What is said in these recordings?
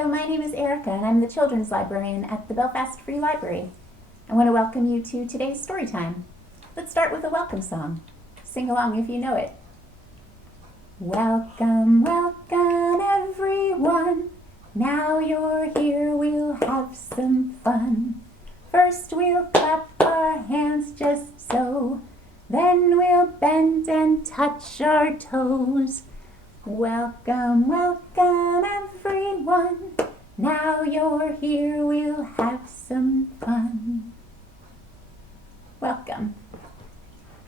Hello, my name is Erica, and I'm the children's librarian at the Belfast Free Library. I want to welcome you to today's story time. Let's start with a welcome song. Sing along if you know it. Welcome, welcome everyone. Now you're here, we'll have some fun. First we'll clap our hands just so. Then we'll bend and touch our toes. Welcome, welcome everyone. Now you're here, we'll have some fun. Welcome.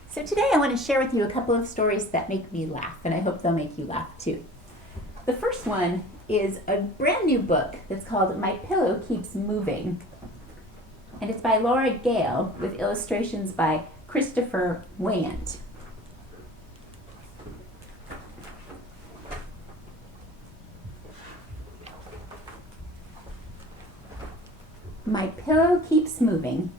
So today I want to share with you a couple of stories that make me laugh, and I hope they'll make you laugh too. The first one is a brand new book that's called My Pillow Keeps Moving. And it's by Laura Gale with illustrations by Christopher Wayant. My Pillow Keeps Moving.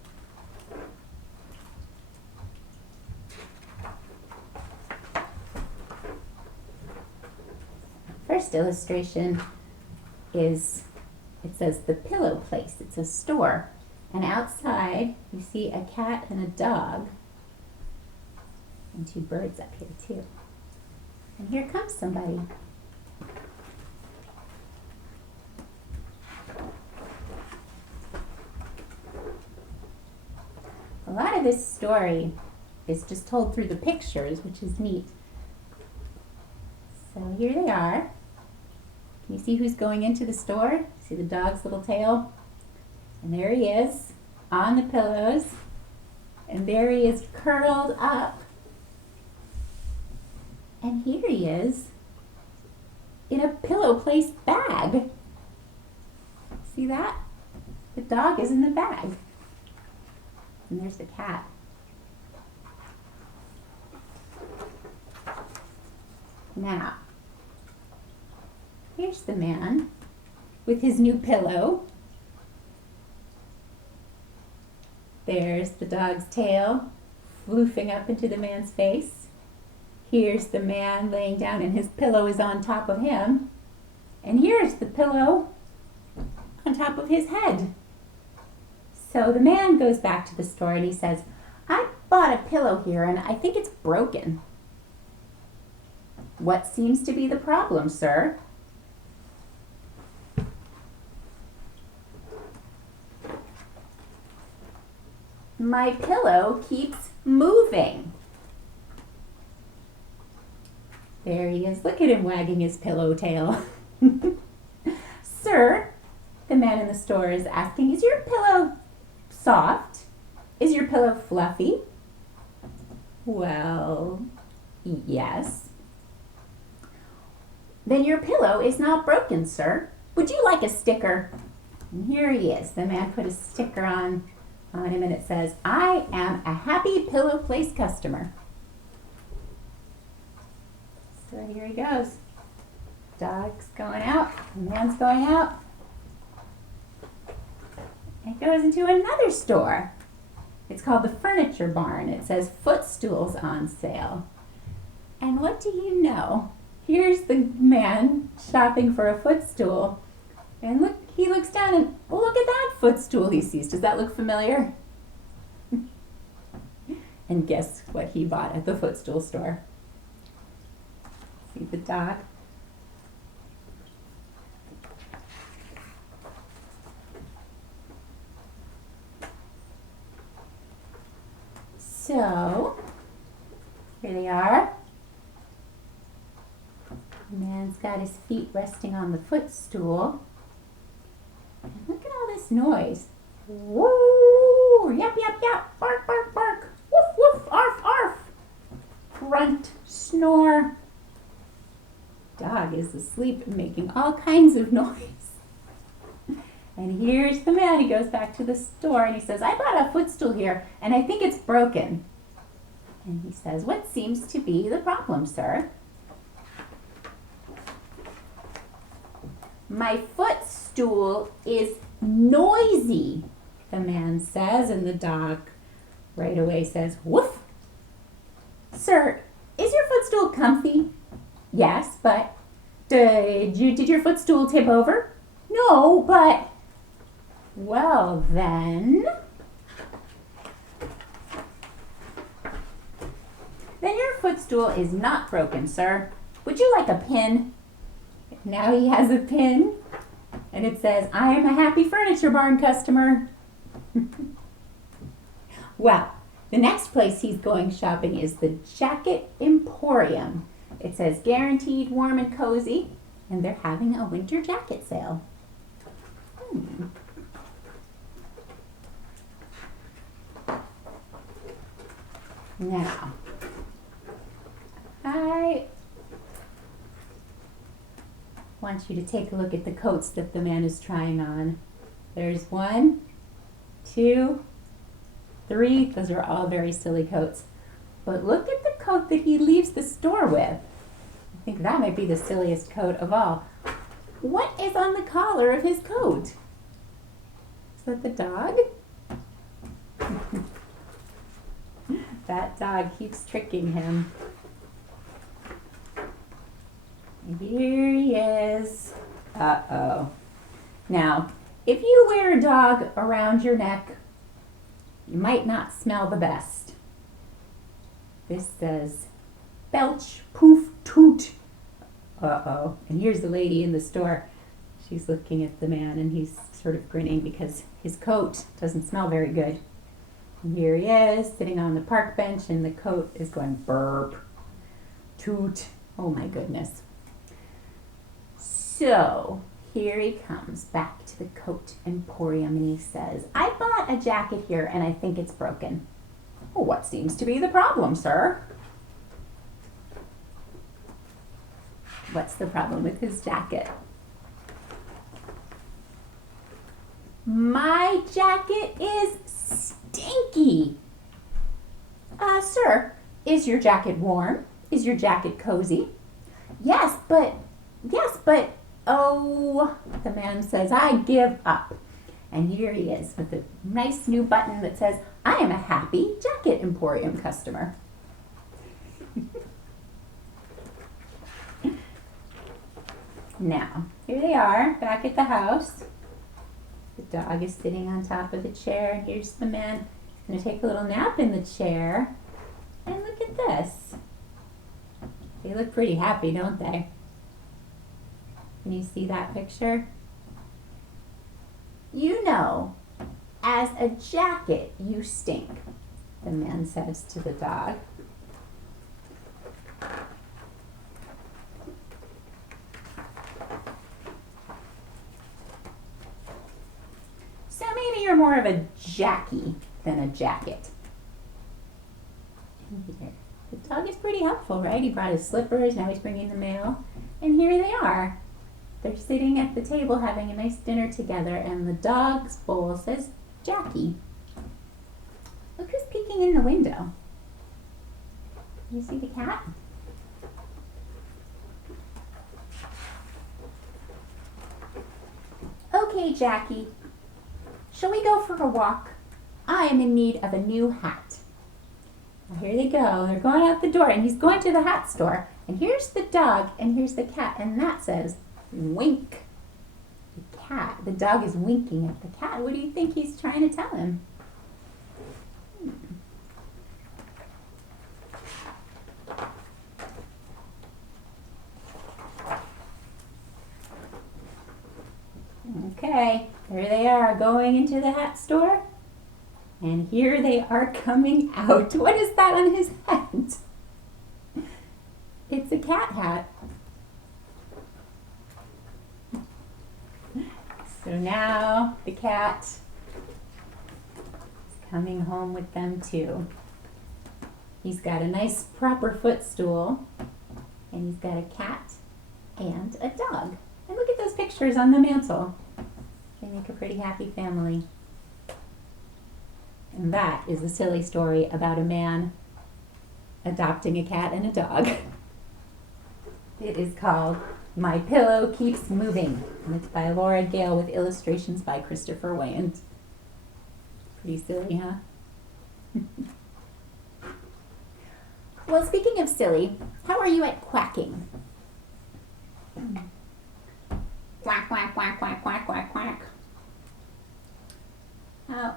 First illustration is, it says The Pillow Place. It's a store. And outside you see a cat and a dog. And two birds up here too. And here comes somebody. A lot of this story is just told through the pictures, which is neat. So here they are. Can you see who's going into the store? See the dog's little tail? And there he is on the pillows. And there he is curled up. And here he is in a pillow place bag. See that? The dog is in the bag. And there's the cat. Now, here's the man with his new pillow. There's the dog's tail floofing up into the man's face. Here's the man laying down and his pillow is on top of him. And here's the pillow on top of his head. So the man goes back to the store and he says, I bought a pillow here and I think it's broken. What seems to be the problem, sir? My pillow keeps moving. There he is. Look at him wagging his pillow tail. Sir, the man in the store is asking, is your pillow soft? Is your pillow fluffy? Well, yes. Then your pillow is not broken, sir. Would you like a sticker? And here he is. The man put a sticker on him and it says, I am a happy pillow place customer. So here he goes. Dog's going out, the man's going out. It goes into another store. It's called the Furniture Barn. It says footstools on sale. And what do you know? Here's the man shopping for a footstool. And look, he looks down and look at that footstool he sees. Does that look familiar? And guess what he bought at the footstool store? See the dog? So, here they are. The man's got his feet resting on the footstool. And look at all this noise. Woo! Yap, yap, yap. Bark, bark, bark. Woof, woof. Arf, arf. Grunt, snore. Dog is asleep and making all kinds of noise. And here's the man. He goes back to the store and he says, I bought a footstool here and I think it's broken. And he says, what seems to be the problem, sir? My footstool is noisy, the man says, and the dog right away says, woof. Sir, is your footstool comfy? Yes, but did your footstool tip over? No, but, well then your footstool is not broken, sir. Would you like a pin? Now he has a pin, and it says, I am a happy furniture barn customer. Well, the next place he's going shopping is the Jacket Emporium. It says guaranteed warm and cozy, and they're having a winter jacket sale. Now, I want you to take a look at the coats that the man is trying on. There's 1, 2, 3. Those are all very silly coats. But look at the coat that he leaves the store with. I think that might be the silliest coat of all. What is on the collar of his coat? Is that the dog? That dog keeps tricking him. Here he is. Uh-oh. Now, if you wear a dog around your neck, you might not smell the best. This says, belch, poof, toot. Uh-oh. And here's the lady in the store. She's looking at the man, and he's sort of grinning because his coat doesn't smell very good. And here he is, sitting on the park bench, and the coat is going burp, toot. Oh my goodness. So, here he comes back to the Coat Emporium, and he says, I bought a jacket here, and I think it's broken. Well, what seems to be the problem, sir? What's the problem with his jacket? My jacket is stinky. Sir, is your jacket warm? Is your jacket cozy? Yes, but, oh, the man says, I give up. And here he is with a nice new button that says, I am a happy Jacket Emporium customer. Now, here they are, back at the house. The dog is sitting on top of the chair. Here's the man. He's going to take a little nap in the chair. And look at this. They look pretty happy, don't they? Can you see that picture? You know, as a jacket, you stink, the man says to the dog. So maybe you're more of a Jackie than a jacket. The dog is pretty helpful, right? He brought his slippers, now he's bringing the mail. And here they are. They're sitting at the table having a nice dinner together, and the dog's bowl says Jackie. Look who's peeking in the window. You see the cat? Okay, Jackie. Shall we go for a walk? I am in need of a new hat. Well, here they go. They're going out the door, and he's going to the hat store. And here's the dog, and here's the cat, and that says wink. The dog is winking at the cat. What do you think he's trying to tell him? Okay, there they are going into the hat store. And here they are coming out. What is that on his head? It's a cat hat. So now the cat is coming home with them too. He's got a nice proper footstool, and he's got a cat and a dog. And look at those pictures on the mantle. They make a pretty happy family. And that is a silly story about a man adopting a cat and a dog. It is called My Pillow Keeps Moving, and it's by Laura Gale with illustrations by Christopher Wayand. Pretty silly, huh? Well, speaking of silly, how are you at quacking? Quack, quack, quack, quack, quack, quack, quack. Now,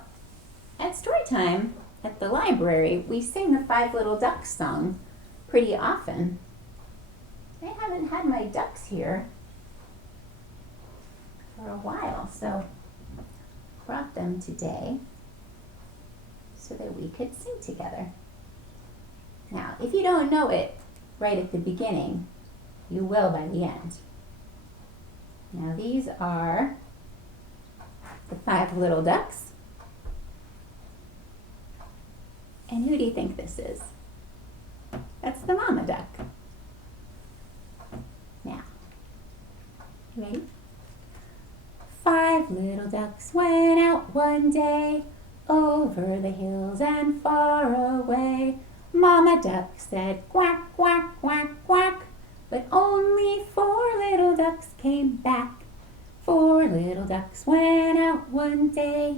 at story time at the library, we sing the Five Little Ducks song pretty often. I haven't had my ducks here for a while, so brought them today so that we could sing together. Now, if you don't know it right at the beginning, you will by the end. Now, these are the Five Little Ducks. And who do you think this is? That's the mama duck. Now, you ready? Five little ducks went out one day, over the hills and far away. Mama duck said quack, quack, quack, quack, but only four little ducks came back. Four little ducks went out one day,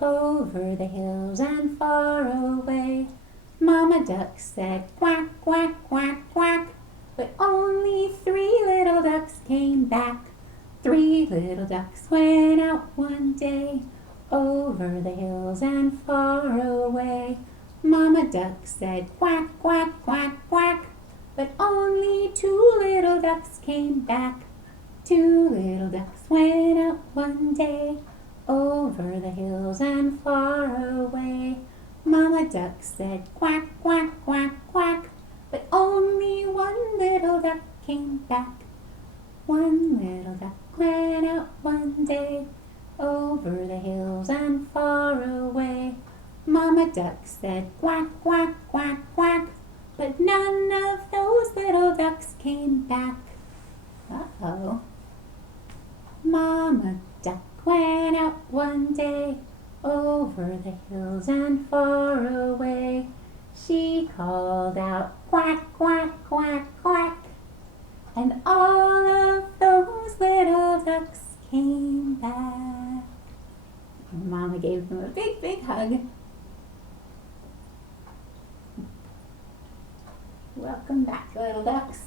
over the hills and far away. Mama duck said quack, quack, quack, quack, but only three little ducks came back. Three little ducks went out one day, over the hills and far away. Mama duck said quack, quack, quack, quack, but only two little ducks came back. Two little ducks went out one day, over the hills and far away. Mama duck said quack, quack, quack, quack, but only one little duck came back. One little duck went out one day, over the hills and far away. Mama duck said quack, quack, quack, quack, but none of those little ducks came back. Uh-oh. Mama duck went out one day, over the hills and far away. She called out quack, quack, quack, quack, and all of those little ducks came back. And Mama gave them a big, big hug. Welcome back, little ducks.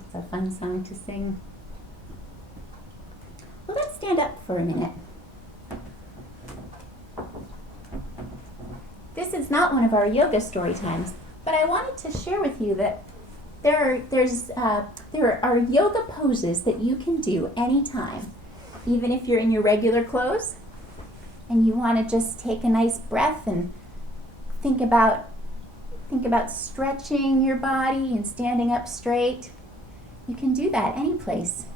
It's a fun song to sing. Well, let's stand up for a minute. This is not one of our yoga story times, but I wanted to share with you that there are yoga poses that you can do anytime, even if you're in your regular clothes and you want to just take a nice breath and think about stretching your body and standing up straight. You can do that any place.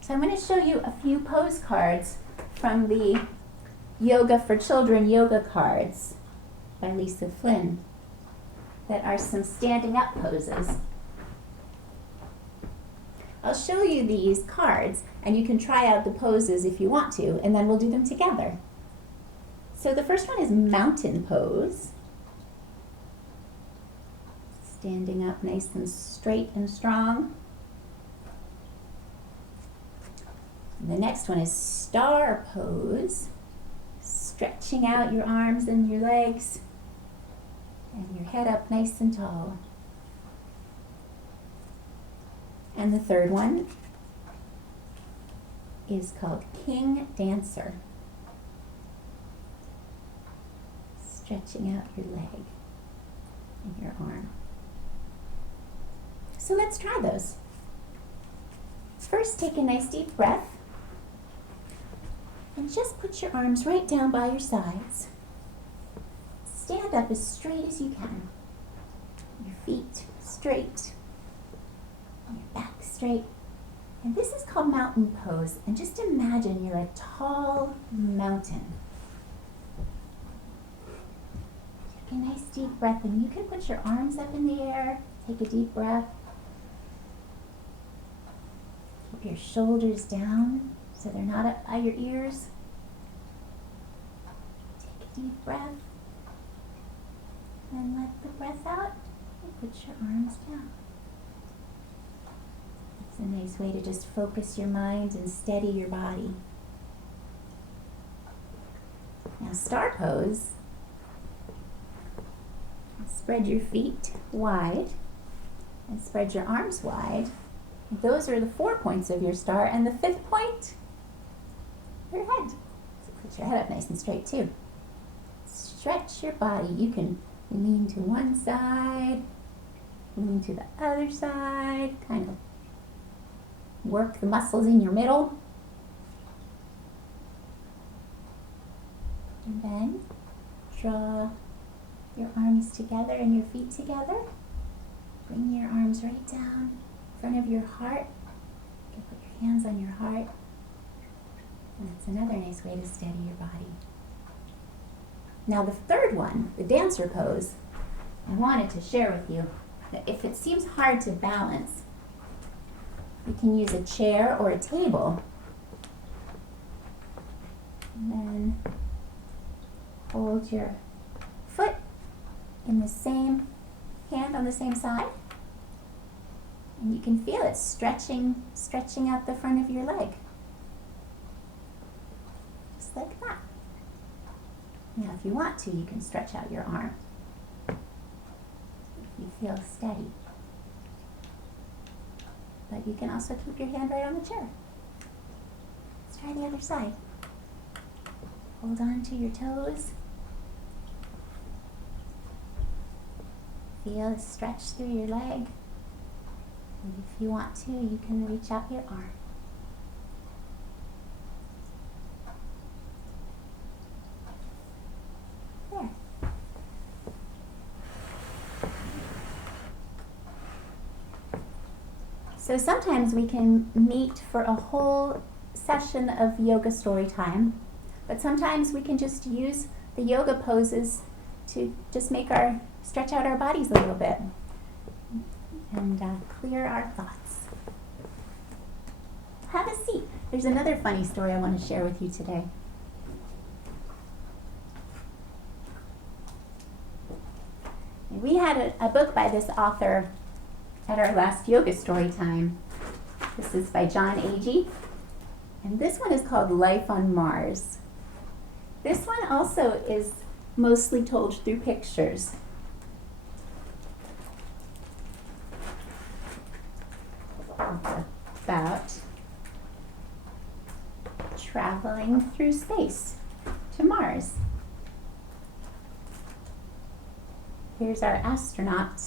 So I'm going to show you a few pose cards from the Yoga for Children yoga cards by Lisa Flynn that are some standing up poses. I'll show you these cards and you can try out the poses if you want to, and then we'll do them together. So the first one is mountain pose. Standing up nice and straight and strong. The next one is star pose, stretching out your arms and your legs and your head up nice and tall. And the third one is called King Dancer, stretching out your leg and your arm. So let's try those. First, take a nice deep breath. And just put your arms right down by your sides. Stand up as straight as you can. Your feet straight. Your back straight. And this is called mountain pose. And just imagine you're a tall mountain. Take a nice deep breath, and you can put your arms up in the air. Take a deep breath. Keep your shoulders down so they're not up by your ears. Take a deep breath. Then let the breath out and put your arms down. It's a nice way to just focus your mind and steady your body. Now, star pose. Spread your feet wide and spread your arms wide. Those are the 4 points of your star, and the 5th point, your head. So put your head up nice and straight too. Stretch your body. You can lean to one side, lean to the other side, kind of work the muscles in your middle. And then draw your arms together and your feet together. Bring your arms right down in front of your heart. You can put your hands on your heart. And that's another nice way to steady your body. Now the third one, the dancer pose, I wanted to share with you that if it seems hard to balance, you can use a chair or a table. And then hold your foot in the same hand on the same side. And you can feel it stretching out the front of your leg. Just like that. Now if you want to, you can stretch out your arm if you feel steady. But you can also keep your hand right on the chair. Let's try the other side. Hold on to your toes. Feel it stretch through your leg. And if you want to, you can reach out your arm. There. So sometimes we can meet for a whole session of yoga story time, but sometimes we can just use the yoga poses to just stretch out our bodies a little bit and clear our thoughts. Have a seat. There's another funny story I want to share with you today. We had a book by this author at our last yoga story time. This is by John Agee, and this one is called Life on Mars. This one also is mostly told through pictures. It's about traveling through space to Mars. Here's our astronaut.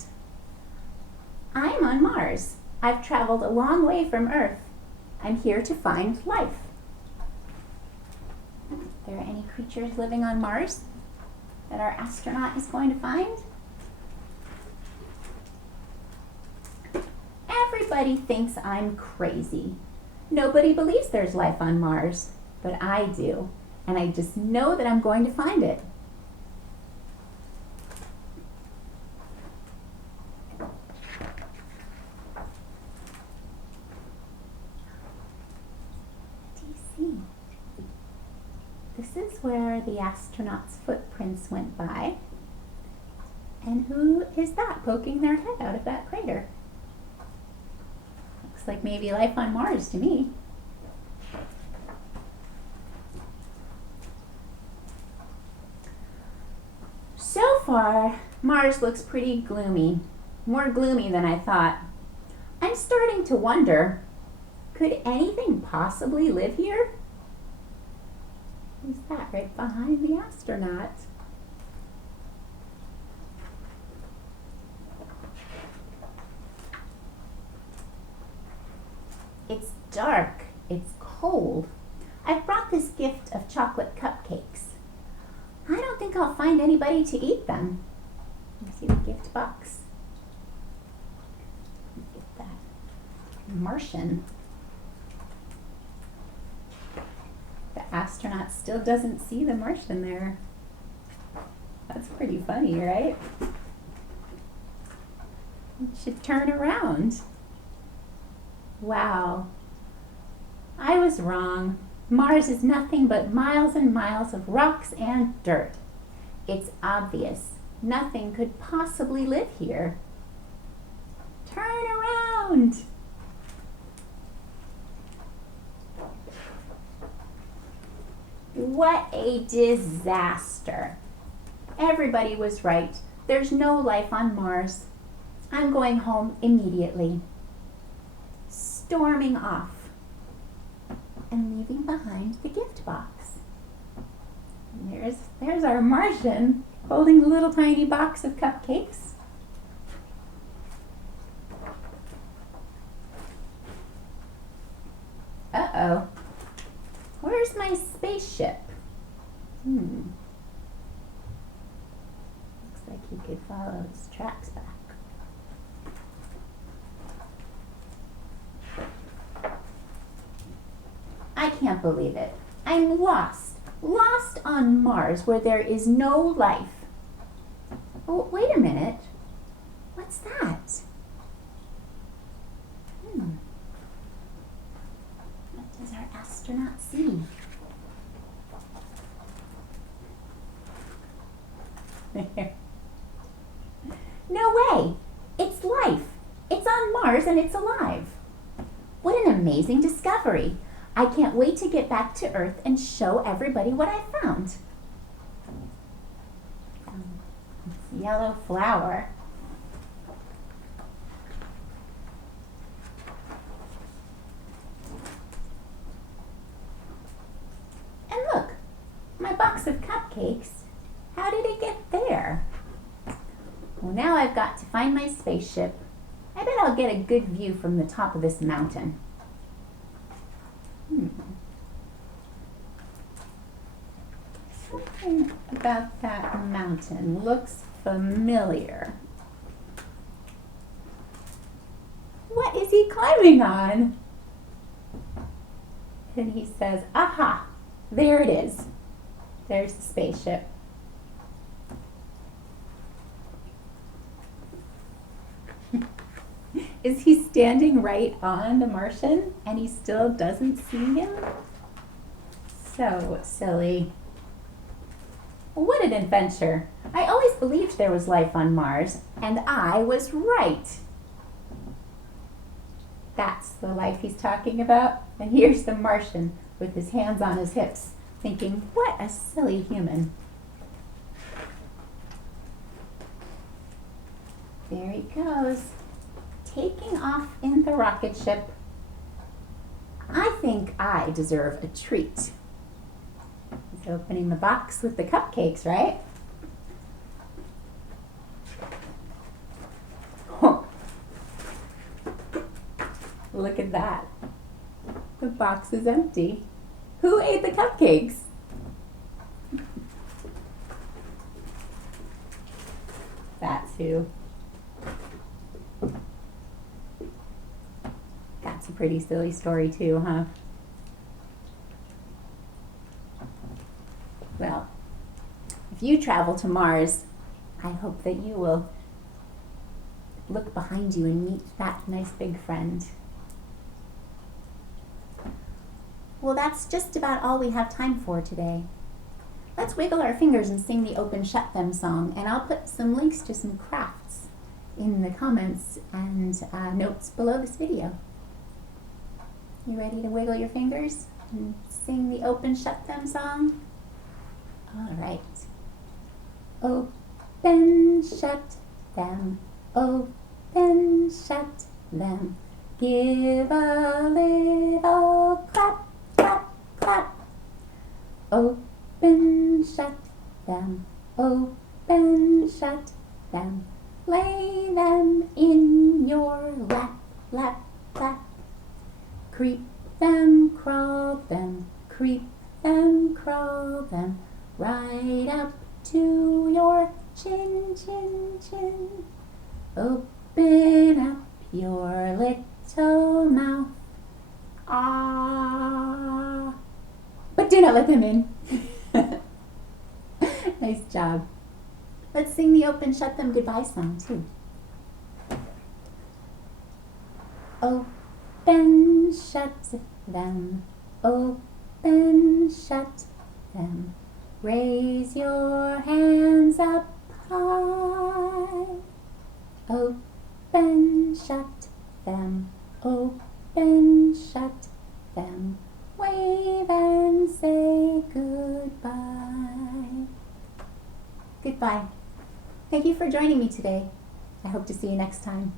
I'm on Mars. I've traveled a long way from Earth. I'm here to find life. Are there any creatures living on Mars that our astronaut is going to find? Everybody thinks I'm crazy. Nobody believes there's life on Mars, but I do, and I just know that I'm going to find it. This is where the astronaut's footprints went by. And who is that poking their head out of that crater? Looks like maybe life on Mars to me. So far, Mars looks pretty gloomy. More gloomy than I thought. I'm starting to wonder, could anything possibly live here? Who's that right behind the astronaut? It's dark. It's cold. I've brought this gift of chocolate cupcakes. I don't think I'll find anybody to eat them. You see the gift box? Get that Martian. The astronaut still doesn't see the Martian there. That's pretty funny, right? You should turn around. Wow. I was wrong. Mars is nothing but miles and miles of rocks and dirt. It's obvious. Nothing could possibly live here. Turn around. What a disaster. Everybody was right. There's no life on Mars. I'm going home immediately. storming off and leaving behind the gift box. And there's our Martian holding the little tiny box of cupcakes. Uh-oh. Where's my spaceship? Looks like he could follow his tracks back. I can't believe it. I'm lost. Lost on Mars where there is no life. Oh, wait a minute. What's that? What does our astronaut see? No way! It's life. It's on Mars and it's alive. What an amazing discovery. I can't wait to get back to Earth and show everybody what I found. It's yellow flower. And look, my box of cupcakes. How did it get there? Well, now I've got to find my spaceship. I bet I'll get a good view from the top of this mountain. Something about that mountain looks familiar. What is he climbing on? And he says, aha, there it is. There's the spaceship. Is he standing right on the Martian and he still doesn't see him? So silly. What an adventure. I always believed there was life on Mars, and I was right. That's the life he's talking about. And here's the Martian with his hands on his hips, thinking, what a silly human. There he goes, taking off in the rocket ship. I think I deserve a treat. He's opening the box with the cupcakes, right? Oh. Look at that. The box is empty. Who ate the cupcakes? That's who. That's a pretty silly story too, huh? Well, if you travel to Mars, I hope that you will look behind you and meet that nice big friend. Well, that's just about all we have time for today. Let's wiggle our fingers and sing the Open Shut Them song, and I'll put some links to some crafts in the comments and notes below this video. You ready to wiggle your fingers and sing the Open Shut Them song? All right. Open, shut them, open, shut them. Give a little clap, clap, clap. Open, shut them, open, shut them. Lay them in your lap, lap, lap. Creep them, crawl them, creep them, crawl them. Right up to your chin, chin, chin. Open up your little mouth. Ah. But do not let them in. Nice job. Let's sing the Open Shut Them goodbye song too. Open, shut them. Open, shut them. Raise your hands up high. Open, shut them. Open, shut them. Wave and say goodbye. Goodbye. Thank you for joining me today. I hope to see you next time.